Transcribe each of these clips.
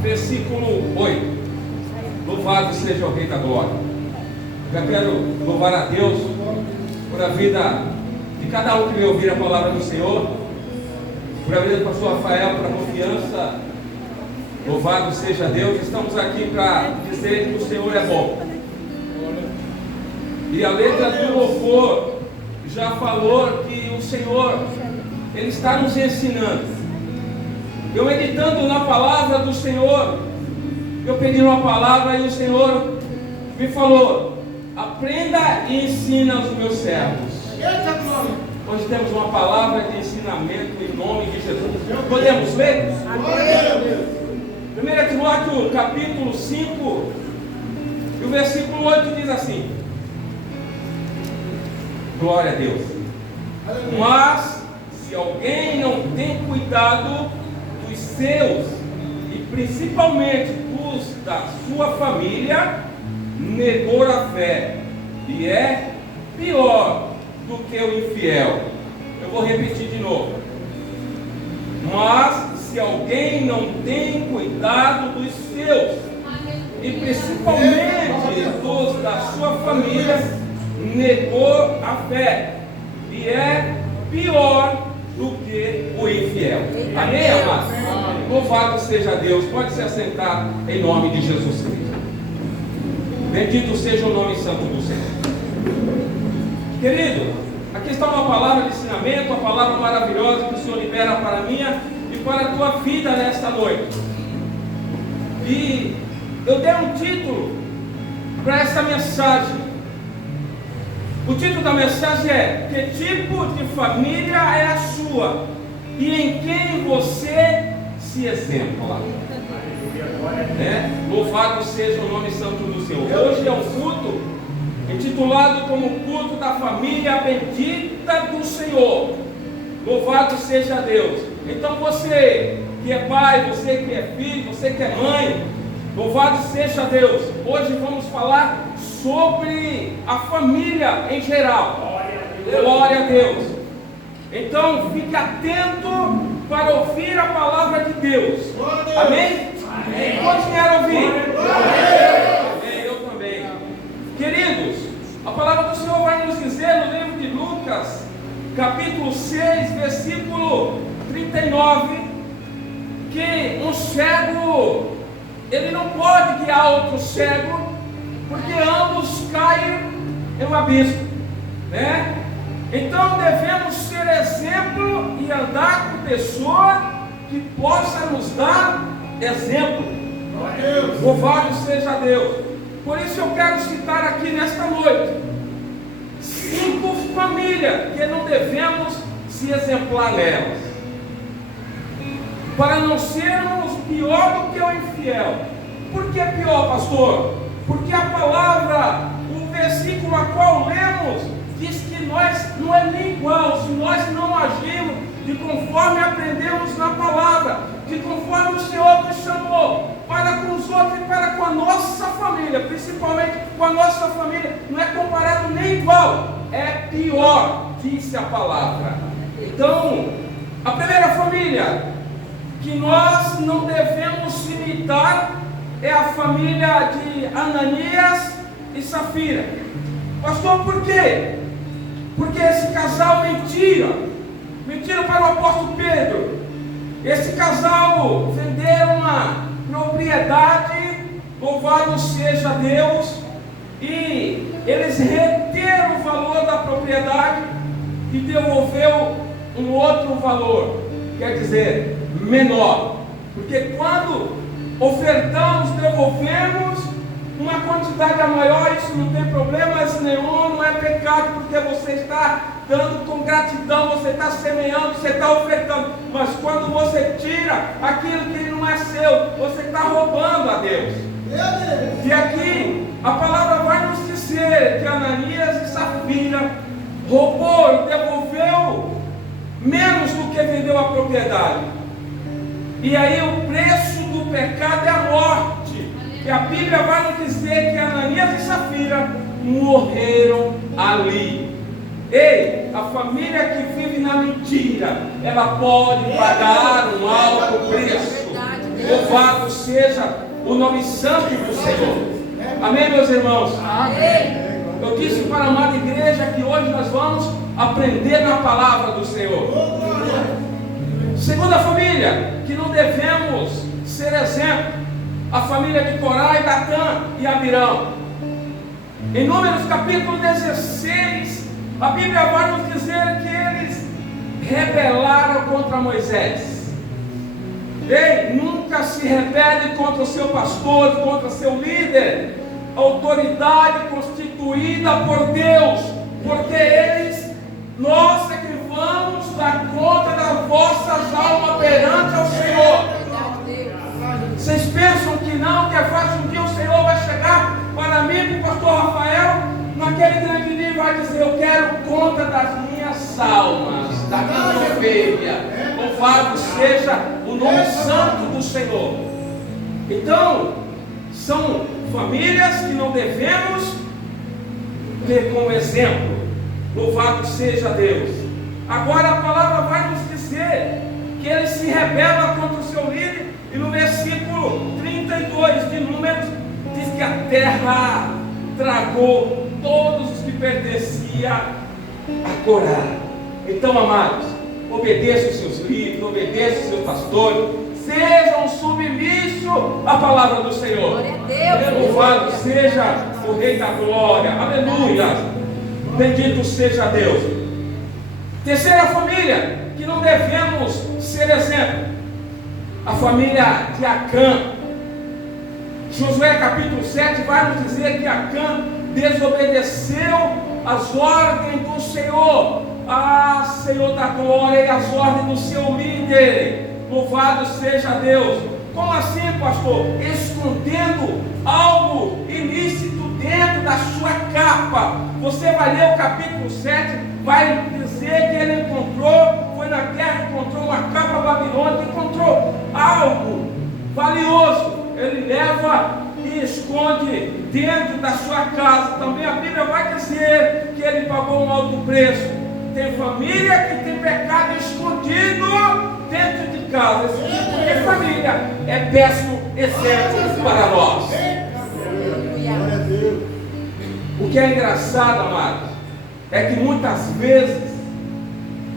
versículo 8. Louvado seja o Rei da Glória. Já quero louvar a Deus por a vida de cada um que veio ouvir a palavra do Senhor, por a vida do pastor Rafael, por a confiança. Louvado seja Deus. Estamos aqui para dizer que o Senhor é bom. E a letra do louvor já falou que o Senhor, Ele está nos ensinando. Eu meditando na palavra do Senhor, eu pedi uma palavra e o Senhor me falou: aprenda e ensina aos meus servos. Hoje temos uma palavra de ensinamento em nome de Jesus. Podemos ler? 1 Timóteo capítulo 5 e o versículo 8 diz assim: glória a Deus. Mas se alguém não tem cuidado dos seus, e principalmente dos da sua família, negou a fé, e é pior do que o infiel. Eu vou repetir de novo. Mas se alguém não tem cuidado dos seus, e principalmente dos da sua família, negou a fé, e é pior do que o infiel. Amém, amados? Louvado seja Deus. Pode se assentar em nome de Jesus Cristo. Bendito seja o nome santo do Senhor. Querido, aqui está uma palavra de ensinamento, uma palavra maravilhosa que o Senhor libera para a minha e para a tua vida nesta noite. E eu dei um título para essa mensagem. O título da mensagem é: que tipo de família é a sua e em quem você se exempla? Louvado seja o nome santo do Senhor. Hoje é um culto intitulado como culto da família bendita do Senhor. Louvado seja Deus. Então você que é pai, você que é filho, você que é mãe, louvado seja Deus. Hoje vamos falar sobre a família em geral. Glória a Deus. Então fique atento para ouvir a palavra de Deus. Amém? Quantos querem ouvir? Amém, eu também. Queridos, a palavra do Senhor vai nos dizer no livro de Lucas, capítulo 6, versículo 39, que um cego, ele não pode guiar outro cego, porque ambos caem em um abismo, né? Então devemos ser exemplo e andar com pessoa que possa nos dar exemplo. Louvado seja Deus. Por isso eu quero citar aqui nesta noite 5 famílias que não devemos se exemplar nelas, para não sermos pior do que o infiel. Por que pior, pastor? Porque a palavra, o versículo a qual lemos, diz que nós não é nem igual, se nós não agimos de conforme aprendemos na palavra, de conforme o Senhor nos chamou, para com os outros e para com a nossa família, principalmente com a nossa família, não é comparado nem igual, é pior, disse a palavra. Então, a primeira família que nós não devemos imitar é a família de Ananias e Safira. Pastor, por quê? Porque esse casal mentiram para o apóstolo Pedro. Esse casal venderam uma propriedade, louvado seja Deus, e eles reteram o valor da propriedade e devolveu um outro valor, quer dizer, menor. Porque quando ofertamos, devolvemos uma quantidade a maior, isso não tem problema nenhum, não é pecado, porque você está dando com gratidão, você está semeando, você está ofertando. Mas quando você tira aquilo que não é seu, você está roubando a Deus. E aqui a palavra vai nos dizer que Ananias e Safira roubou e devolveu menos do que vendeu a propriedade. E aí o preço do pecado é a morte. E a Bíblia vai nos dizer que Ananias e Safira morreram ali. Ei, a família que vive na mentira, ela pode pagar um alto preço. Louvado seja o nome santo do Senhor. Amém, meus irmãos? Amém. Eu disse para a amada igreja que hoje nós vamos aprender na palavra do Senhor. Segunda família, que não devemos ser exemplo, a família de Corá, Datã e Abirão. Em Números capítulo 16, a Bíblia vai nos dizer que eles rebelaram contra Moisés. Ei, nunca se rebele contra o seu pastor, contra o seu líder, autoridade constituída por Deus, porque nós é que vamos dar conta das vossas almas perante ao Senhor. Vocês pensam que não, que é fácil? Um dia o Senhor vai chegar para mim, para o pastor Rafael, naquele grande dia, vai dizer: eu quero conta das minhas almas, da minha ovelha. Louvado seja o nome santo do Senhor. Então, são famílias que não devemos ter como exemplo. Louvado seja Deus. Agora a palavra vai nos dizer que ele se rebela contra o seu líder, e no versículo 32 de Números diz que a terra tragou todos os que pertenciam a Corá. Então, amados, obedeçam os seus líderes, obedeçam os seus pastores, sejam submissos à palavra do Senhor. Glória a Deus. Louvado seja o Rei da Glória. Aleluia. Bendito seja Deus. Terceira família que não devemos ser exemplo, a família de Acã. Josué capítulo 7 vai nos dizer que Acã desobedeceu as ordens do Senhor, Senhor da glória, e as ordens do seu líder. Louvado seja Deus. Como assim, pastor? Escondendo algo ilícito dentro da sua capa. Você vai ler o capítulo 7, vai dizer que ele foi na guerra, encontrou uma capa babilônica, encontrou algo valioso. Ele leva e esconde dentro da sua casa. Também a Bíblia vai dizer que ele pagou um alto preço. Tem família que tem pecado escondido dentro de casa. Esse tipo de família é péssimo exemplo para nós. O que é engraçado, amados, é que muitas vezes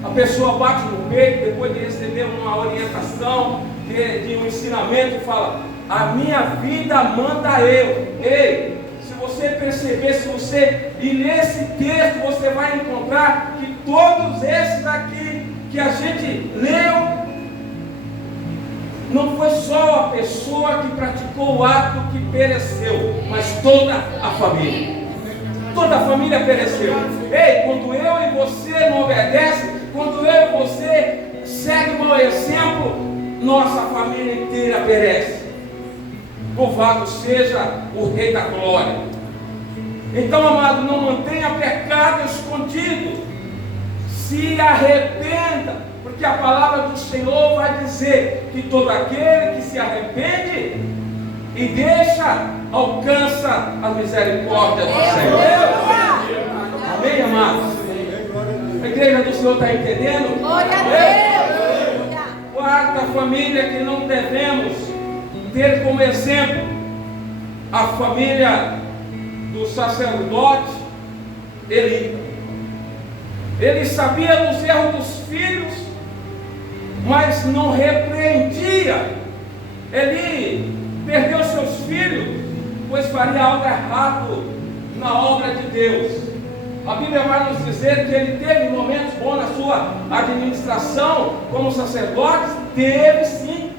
a pessoa bate no peito depois de receber uma orientação, de um ensinamento, e fala: a minha vida manda eu. Ei, se você perceber, se você ir nesse texto, você vai encontrar que todos esses aqui que a gente leu, não foi só a pessoa que praticou o ato que pereceu, mas toda a família. Toda a família pereceu. Ei, quando eu e você não obedecem, quando eu e você segue o mau exemplo, nossa família inteira perece. Louvado seja o Rei da Glória. Então, amado, não mantenha pecado escondido. Se arrependa, porque a palavra do Senhor vai dizer que todo aquele que se arrepende e deixa, alcança a misericórdia do Senhor. Amém, amados? A igreja do Senhor está entendendo? Glória a Deus. Quarta família que não devemos ter como exemplo, a família do sacerdote Eli. Ele sabia dos erros dos filhos, mas não repreendia. Ele perdeu seus filhos, pois faria algo errado na obra de Deus. A Bíblia vai nos dizer que ele teve momentos bons na sua administração como sacerdote. Teve sim,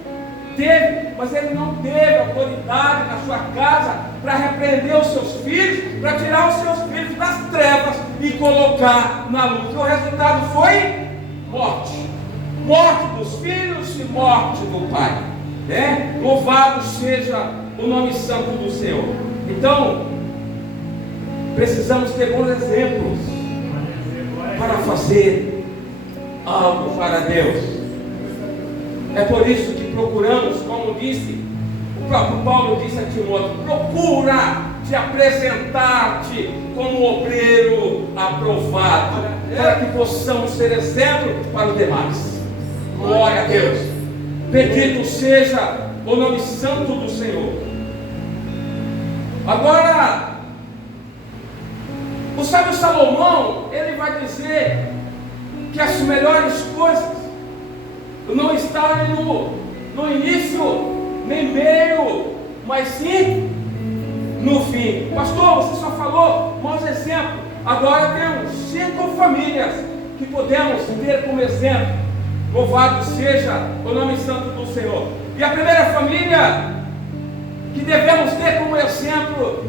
teve, mas ele não teve autoridade na sua casa para repreender os seus filhos, para tirar os seus filhos das trevas e colocar na luz. E o resultado foi morte. Morte dos filhos e morte do pai. Louvado seja o nome santo do Senhor. Então, precisamos ter bons exemplos para fazer algo para Deus. É por isso que procuramos, como disse o próprio Paulo, disse a Timóteo: procura te apresentar-te como obreiro aprovado, para que possamos ser exemplo para os demais. Glória a Deus. Bendito seja o nome santo do Senhor. Agora, o sábio Salomão, ele vai dizer que as melhores coisas não estão no início, nem meio, mas sim no fim. Pastor, você só falou maus exemplos. Agora temos 5 famílias que podemos ter como exemplo. Louvado seja o nome santo do Senhor. E a primeira família que devemos ter como exemplo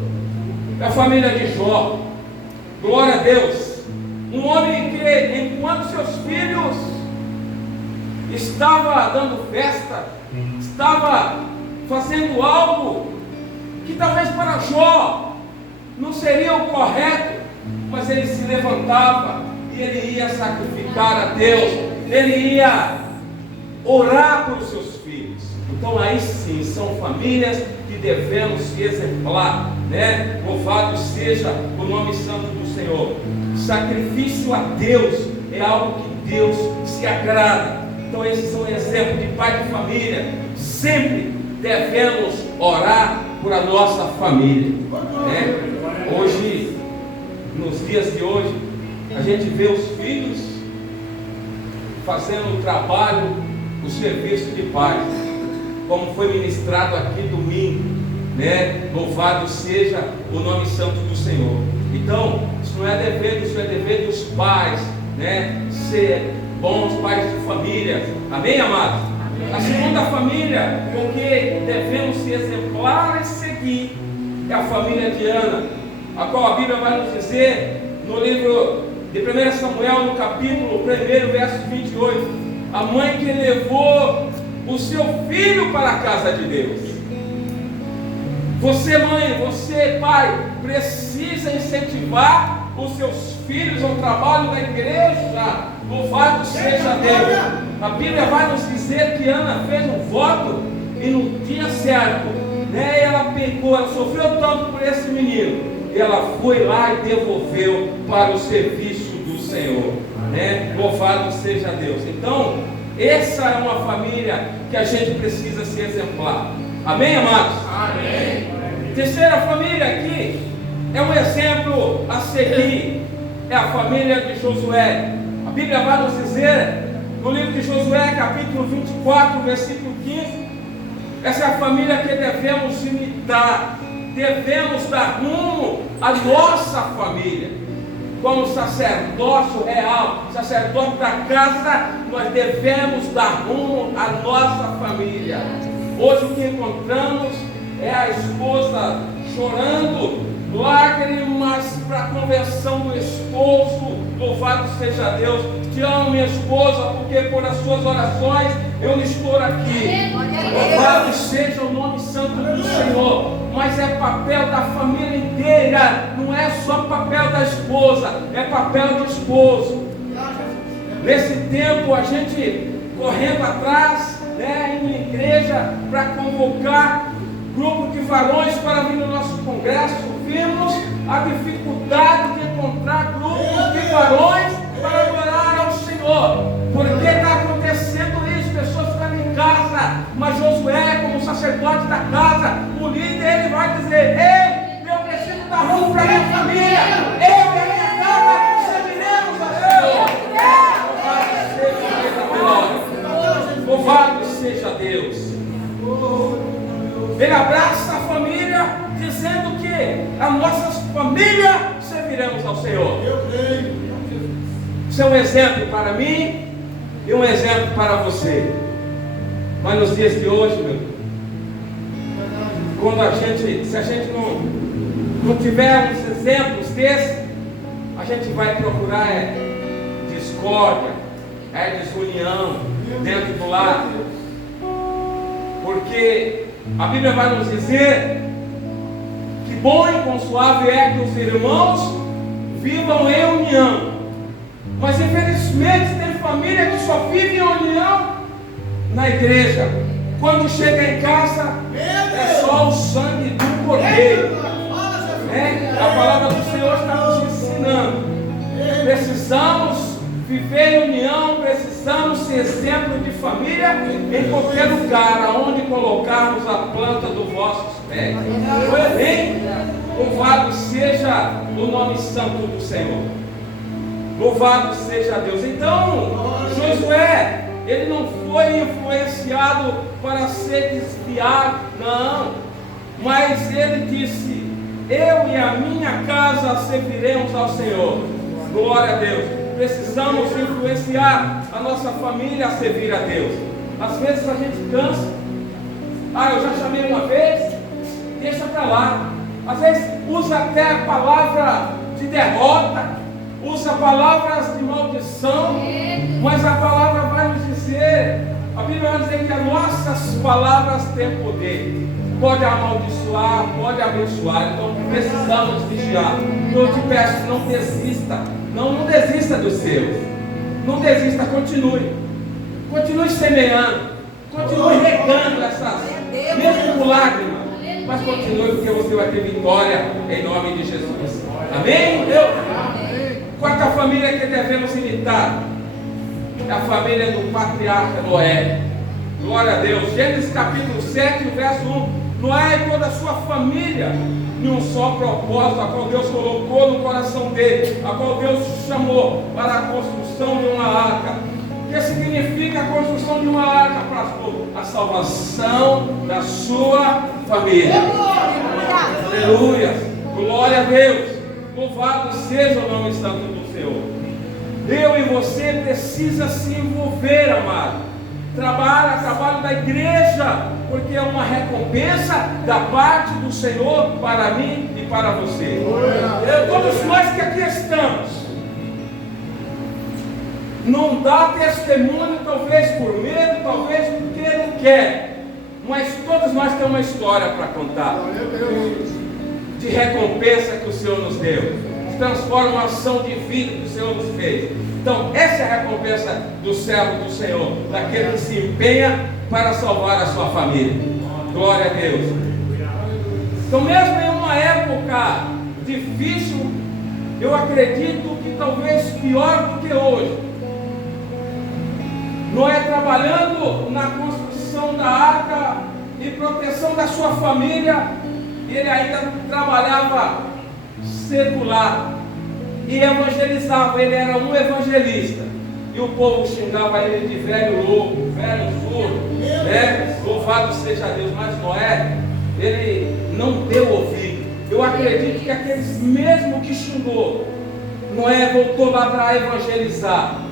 é a família de Jó. Glória a Deus. Um homem que, enquanto seus filhos estava dando festa, estava fazendo algo que talvez para Jó não seria o correto, mas ele se levantava e ele ia sacrificar a Deus, ele ia orar pelos seus filhos. Então aí sim, são famílias que devemos se exemplar, né? Louvado seja o nome santo do Senhor. Sacrifício a Deus é algo que Deus se agrada. Então esses são exemplos de pai de família. Sempre devemos orar por a nossa família, né? Hoje, nos dias de hoje, a gente vê os filhos fazendo o trabalho, o serviço de pai, como foi ministrado aqui domingo, né? Louvado seja o nome santo do Senhor. Então, isso não é dever, isso é dever dos pais, né? Ser bons pais de família. Amém, amados? Amém. A segunda família com que devemos ser exemplares e seguir é a família de Ana, a qual a Bíblia vai nos dizer no livro de 1 Samuel, no capítulo 1, verso 28, a mãe que levou o seu filho para a casa de Deus. Você, mãe, você, pai, precisa incentivar os seus filhos ao trabalho da igreja. Louvado seja Deus. A Bíblia vai nos dizer que Ana fez um voto e no dia certo, né, ela pegou, ela sofreu tanto por esse menino, ela foi lá e devolveu para o serviço do Senhor, né? Louvado seja Deus. Então, essa é uma família que a gente precisa ser exemplar. Amém, amados? Amém. Terceira família aqui é um exemplo a seguir, é a família de Josué. A Bíblia vai nos dizer no livro de Josué, capítulo 24, versículo 15, essa é a família que devemos imitar, devemos dar rumo à nossa família. Como sacerdócio real, sacerdote da casa, nós devemos dar rumo à nossa família. Hoje o que encontramos é a esposa chorando, lágrimas para a conversão do esposo. Louvado seja Deus. Te amo, minha esposa, porque por as suas orações eu estou aqui. Louvado seja o nome santo do Senhor. Mas é papel da família inteira, não é só papel da esposa, é papel do esposo. Nesse tempo a gente correndo atrás, né, indo em igreja para convocar grupo de varões para vir no nosso congresso, vimos a dificuldade de encontrar grupos de varões para adorar ao Senhor. Porque está acontecendo isso, pessoas ficam em casa, mas Josué, como sacerdote da casa, o líder, ele vai dizer: ei, eu preciso dar rumo para a minha família, eu e a minha casa serviremos ao Senhor. Louvado seja Deus. Ele abraça a família, dizendo que a nossa família serviremos ao Senhor. Isso é um exemplo para mim e um exemplo para você. Mas nos dias de hoje, meu, se a gente não tiver uns exemplos desses, a gente vai procurar discórdia, desunião dentro do lar. Porque a Bíblia vai nos dizer que bom e consoável é que os irmãos vivam em união. Mas infelizmente tem família que só vive em união na igreja. Quando chega em casa é só o sangue do cordeiro. A palavra do Senhor está nos ensinando. Precisamos viver em união, precisamos precisamos ser exemplo de família em qualquer lugar aonde colocarmos a planta dos vossos pés. Amém? Louvado seja o nome santo do Senhor. Louvado seja Deus. Então, Josué, ele não foi influenciado para ser desviado, não. Mas ele disse: eu e a minha casa serviremos ao Senhor. Glória a Deus. Precisamos influenciar a nossa família a servir a Deus. Às vezes a gente cansa. Eu já chamei uma vez, deixa para lá. Às vezes usa até a palavra de derrota, usa palavras de maldição, mas a palavra vai nos dizer, a Bíblia vai dizer que as nossas palavras têm poder. Pode amaldiçoar, pode abençoar. Então precisamos vigiar. Então eu te peço, não desista. Não desista dos seus. Não desista, continue. Continue semeando. Continue regando essas, mesmo com lágrimas. Mas continue, porque você vai ter vitória em nome de Jesus. Amém? Quarta família que devemos imitar é a família do patriarca Noé. Glória a Deus. Gênesis capítulo 7, verso 1. Noé e toda a sua família, em um só propósito, a qual Deus colocou no coração dele, a qual Deus chamou para a construção de uma arca. O que significa a construção de uma arca, pastor? A salvação da sua família. Aleluia! Glória a Deus! Louvado seja o nome santo do Senhor. Eu e você precisa se envolver, amado. Trabalho da igreja, porque é uma recompensa da parte do Senhor para mim e para você. Todos nós que aqui estamos, não dá testemunho, talvez por medo, talvez porque não quer, mas todos nós temos uma história para contar, de recompensa que o Senhor nos deu, de transformação de vida que o Senhor nos fez. Então, essa é a recompensa do servo do Senhor, daquele que se empenha para salvar a sua família. Glória a Deus. Então, mesmo em uma época difícil, eu acredito que talvez pior do que hoje, Noé trabalhando na construção da arca e proteção da sua família, ele ainda trabalhava secular e evangelizava. Ele era um evangelista e o povo xingava ele de velho louco, velho surdo, né? Louvado seja Deus. Mas Noé, ele não deu ouvido. Eu acredito que aqueles mesmo que xingou, Noé voltou lá para evangelizar,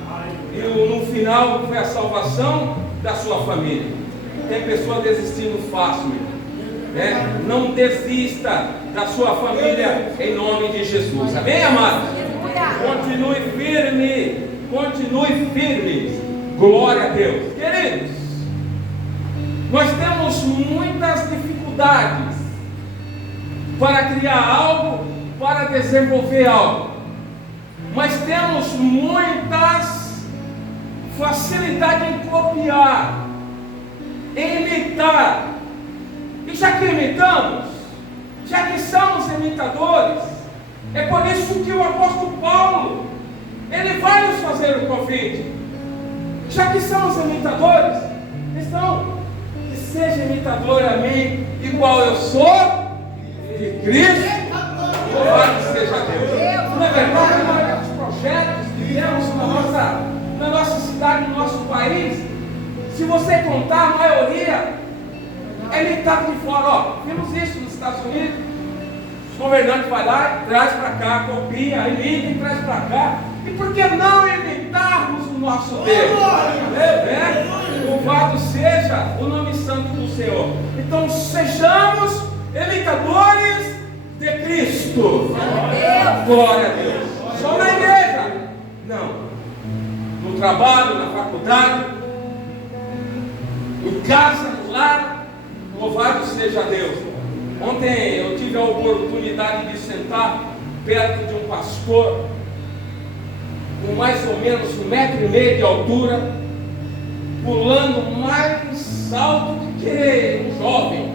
e no final foi a salvação da sua família. Tem pessoa desistindo fácil, né? Não desista da sua família em nome de Jesus. Amém, amados? Continue firme, continue firme. Glória a Deus. Queridos, nós temos muitas dificuldades para criar algo, para desenvolver algo, mas temos muitas facilidade em copiar, em imitar. E já que imitamos, já que somos imitadores, é por isso que o apóstolo Paulo, ele vai nos fazer o convite. Já que somos imitadores, então, que seja imitador a mim, igual eu sou de Cristo. Louvado seja Deus. Não é verdade? A maioria dos projetos que temos na nossa cidade, no nosso país, se você contar, a maioria é imitado de fora. Ó, vimos isso nos Estados Unidos. Os governantes vão lá e traz para cá, copia, imita e traz para cá. E por que não imitarmos o nosso Deus? Louvado seja o nome santo do Senhor. Então sejamos imitadores de Cristo. Glória a Deus. Só na igreja? Não. No trabalho, na faculdade, em casa, no lar. Louvado seja Deus. Ontem eu tive a oportunidade de sentar perto de um pastor com mais ou menos 1,5 metros de altura, pulando mais alto do que um jovem,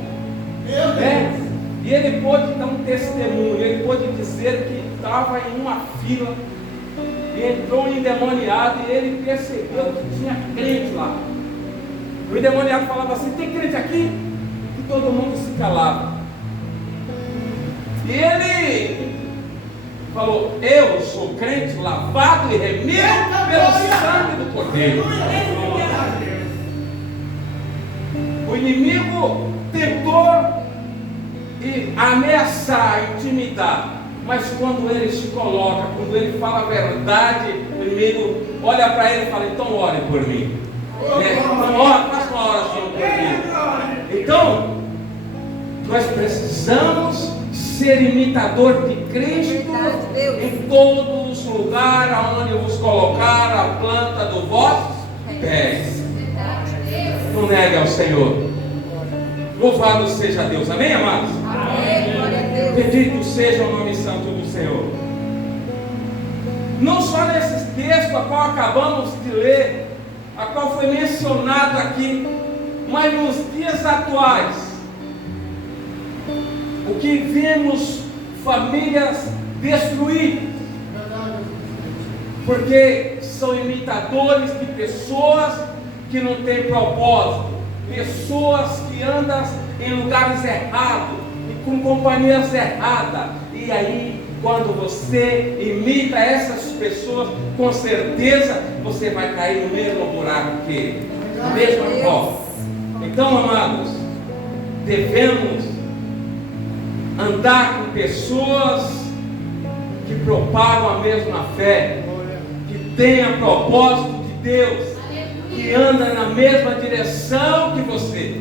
né? E ele pôde dar um testemunho. Ele pôde dizer que estava em uma fila e entrou um endemoniado e ele percebeu que tinha crente lá. O endemoniado falava assim: tem crente aqui? E todo mundo se calava. E ele falou: eu sou crente, lavado e remido pelo sangue do Cordeiro. O inimigo tentou ameaçar, intimidar, mas quando ele se coloca, quando ele fala a verdade, o inimigo olha para ele e fala: então ore por mim. Então faça uma oração por mim. Então, nós precisamos ser imitador de Cristo em todos os lugares aonde vos colocar a planta do vosso pé. Não negue ao Senhor. Louvado seja Deus. Amém, amados? Amém. Glória a Deus. Bendito seja o nome santo do Senhor. Não só nesse texto a qual acabamos de ler, a qual foi mencionado aqui, mas nos dias atuais, o que vemos famílias destruídas, porque são imitadores de pessoas que não têm propósito, pessoas que andam em lugares errados e com companhias erradas. E aí, quando você imita essas pessoas, com certeza você vai cair no mesmo buraco que ele, na mesma prova. Então, amados, devemos andar com pessoas que propagam a mesma fé, que tenham propósito de Deus, que andam na mesma direção que você.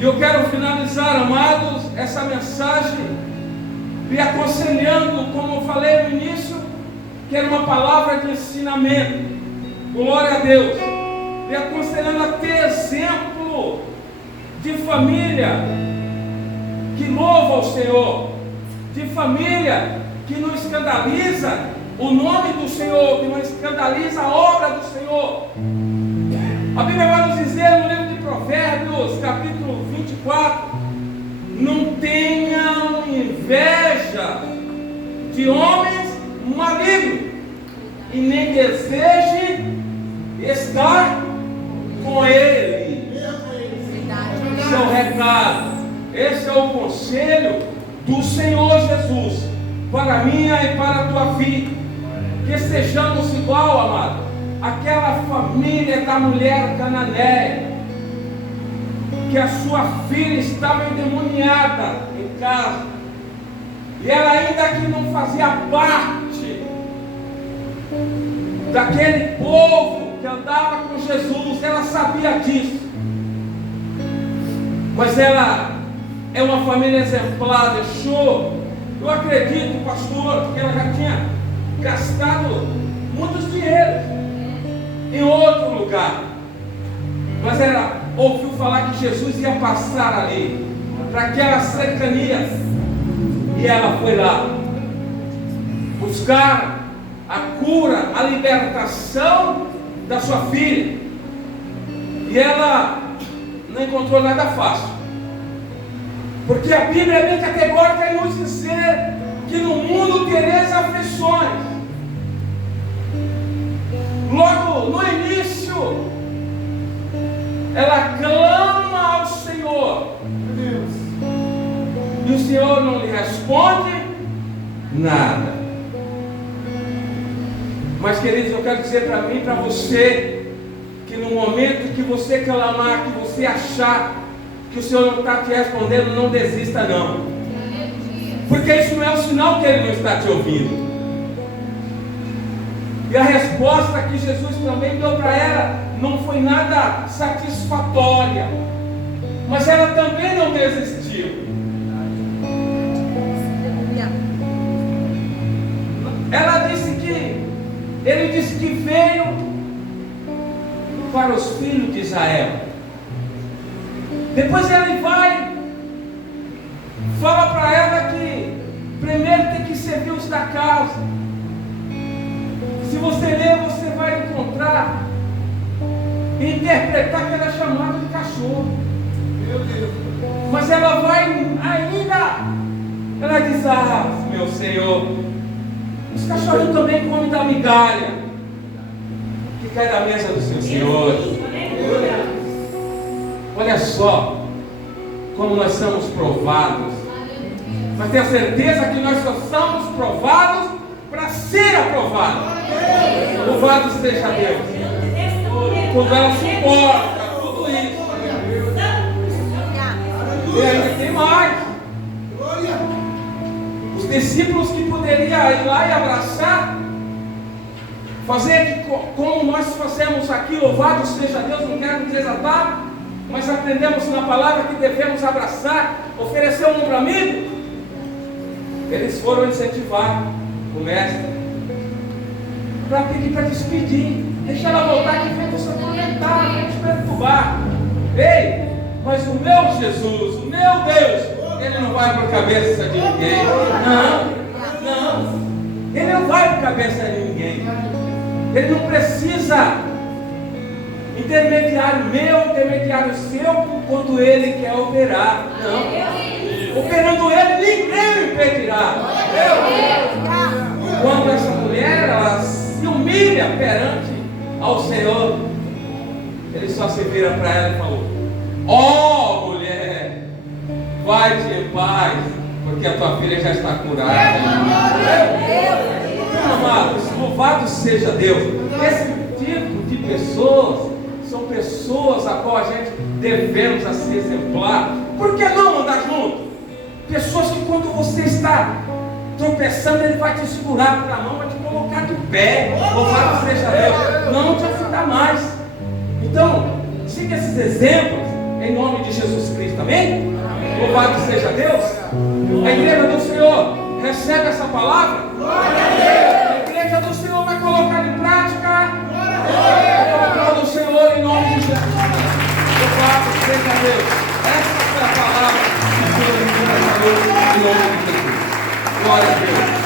E eu quero finalizar, amados, essa mensagem lhe aconselhando, como eu falei no início, que era uma palavra de ensinamento. Glória a Deus. Lhe aconselhando a ter exemplo de família que louva ao Senhor, de família que não escandaliza o nome do Senhor, que não escandaliza a obra do Senhor. A Bíblia vai nos dizer no livro de Provérbios, capítulo 24: não tenham inveja de homens malignos, e nem desejem estar com ele. Esse é o recado, esse é o conselho do Senhor Jesus para a minha e para a tua vida. Que sejamos igual, amado, aquela família da mulher cananeia, que a sua filha estava endemoniada em casa, e ela ainda que não fazia parte daquele povo que andava com Jesus, ela sabia disso, mas ela é uma família exemplar, deixou, eu acredito, pastor, que ela já tinha gastado muitos dinheiros em outro lugar, mas ela ouviu falar que Jesus ia passar ali, para aquelas cercanias, e ela foi lá buscar a cura, a libertação da sua filha, e ela não encontrou nada fácil, porque a Bíblia é bem categórica em nos dizer que no mundo tereis aflições. Logo no início, ela clama ao Senhor, e o Senhor não lhe responde nada. Mas, queridos, eu quero dizer para mim e para você, que no momento que você clamar, que você achar que o Senhor não está te respondendo, não desista não, porque isso não é um sinal que Ele não está te ouvindo. E a resposta que Jesus também deu para ela não foi nada satisfatória, mas ela também não desistiu. Ela disse que, ele disse que veio para os filhos de Israel. Depois ele vai, fala para ela que primeiro tem que servir os da casa. Se você ler, você vai encontrar e interpretar que ela é chamada de cachorro. Meu Deus. Mas ela vai ainda, ela diz: ah, meu Senhor, Os cachorrinhos também comem da migalha que cai da mesa dos seus senhores. Olha só como nós somos provados. Mas tenha certeza que nós só somos provados para ser aprovados. Louvado seja Deus. Quando ela suporta tudo isso. E ainda tem mais. Os discípulos que poderiam ir lá e abraçar, fazer como nós fazemos aqui, louvado seja Deus, não quero nos desatar, mas aprendemos na palavra que devemos abraçar, oferecer um ombro amigo. Eles foram incentivar o mestre para pedir para despedir. Deixa ela voltar que vem você atormentar, vem te perturbar. Ei, mas o meu Jesus, o meu Deus, Ele não vai para a cabeça de ninguém. Não. Ele não vai para a cabeça de ninguém. Ele não precisa intermediário meu, intermediário seu, quando Ele quer operar. Não. Operando Ele, ninguém impedirá. Quando essa mulher, ela se humilha perante ao Senhor, Ele só se vira para ela e falou: ó mulher, vai-te em paz, porque a tua filha já está curada. Amados, louvado seja Deus. Esse tipo de pessoas são pessoas a qual a gente devemos a ser exemplar. Por que não andar junto? Pessoas que quando você está tropeçando, Ele vai te segurar pela mão, vai te colocar de pé. Louvado seja Deus. Não te afundar mais. Então, siga esses exemplos em nome de Jesus Cristo. Amém? Louvado seja Deus. A igreja do Senhor recebe essa palavra. A igreja do Senhor vai colocar em prática. A palavra do Senhor em nome de Jesus. Louvado seja Deus. Essa foi a palavra que o Senhor nos falou em nome de Jesus. Glória a Deus.